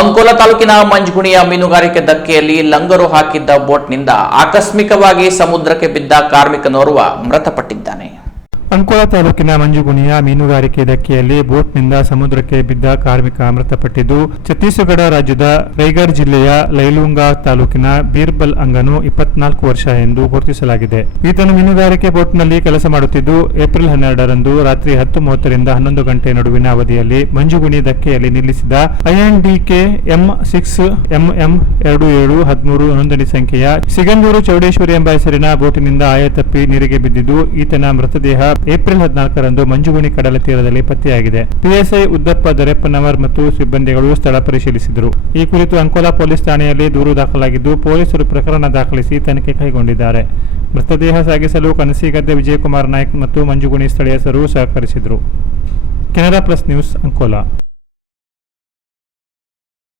ಅಂಕೋಲಾ ತಾಲೂಕಿನ ಮಂಜಗುಣಿಯ ಮೀನುಗಾರಿಕೆ ಧಕ್ಕೆಯಲ್ಲಿ ಲಂಗರು ಹಾಕಿದ್ದ ಬೋಟ್ನಿಂದ ಆಕಸ್ಮಿಕವಾಗಿ ಸಮುದ್ರಕ್ಕೆ ಬಿದ್ದ ಕಾರ್ಮಿಕನೋರ್ವ ಮೃತಪಟ್ಟಿದ್ದಾನೆ. ಅಂಕೋಲಾ ತಾಲೂಕಿನ ಮಂಜುಗುಣಿಯ ಮೀನುಗಾರಿಕೆ ಧಕ್ಕೆಯಲ್ಲಿ ಬೋಟ್ನಿಂದ ಸಮುದ್ರಕ್ಕೆ ಬಿದ್ದ ಕಾರ್ಮಿಕ ಮೃತಪಟ್ಟಿದ್ದು, ಛತ್ತೀಸ್ಗಢ ರಾಜ್ಯದ ರೈಗರ್ ಜಿಲ್ಲೆಯ ಲೈಲುಂಗಾ ತಾಲೂಕಿನ ಬೀರ್ಬಲ್ ಅಂಗನು 24 ವರ್ಷ ಎಂದು ಗುರುತಿಸಲಾಗಿದೆ. ಈತನು ಮೀನುಗಾರಿಕೆ ಬೋಟ್ನಲ್ಲಿ ಕೆಲಸ ಮಾಡುತ್ತಿದ್ದು, ಏಪ್ರಿಲ್ 12ರಂದು ರಾತ್ರಿ 10:30 ರಿಂದ 11 ಗಂಟೆ ನಡುವಿನ ಅವಧಿಯಲ್ಲಿ ಮಂಜುಗುಣಿ ಧಕ್ಕೆಯಲ್ಲಿ ನಿಲ್ಲಿಸಿದ INDK M6 MM2713 ನೋಂದಣಿ ಸಂಖ್ಯೆಯ ಸಿಗಂದೂರು ಚೌಡೇಶ್ವರಿ ಎಂಬ ಹೆಸರಿನ ಬೋಟಿನಿಂದ ಆಯತಪ್ಪಿ ನೀರಿಗೆ ಬಿದ್ದಿದ್ದು, ಈತನ ಮೃತದೇಹ ಏಪ್ರಿಲ್ 14ರಂದು ಮಂಜುಗುಣಿ ಕಡಲ ತೀರದಲ್ಲಿ ಪತ್ತೆಯಾಗಿದೆ. PSI ಉದ್ದಪ್ಪ ದೊರೆಪ್ಪನವರ್ ಮತ್ತು ಸಿಬ್ಬಂದಿಗಳು ಸ್ಥಳ ಪರಿಶೀಲಿಸಿದರು. ಈ ಕುರಿತು ಅಂಕೋಲಾ ಪೊಲೀಸ್ ಠಾಣೆಯಲ್ಲಿ ದೂರು ದಾಖಲಾಗಿದ್ದು, ಪೊಲೀಸರು ಪ್ರಕರಣ ದಾಖಲಿಸಿ ತನಿಖೆ ಕೈಗೊಂಡಿದ್ದಾರೆ. ಮೃತದೇಹ ಸಾಗಿಸಲು ಕನಸಿಗದ್ದೆ ವಿಜಯಕುಮಾರ್ ನಾಯ್ಕ್ ಮತ್ತು ಮಂಜುಗುಣಿ ಸ್ಥಳೀಯರು ಸಹಕರಿಸಿದರು. Canara plus news, Ankola.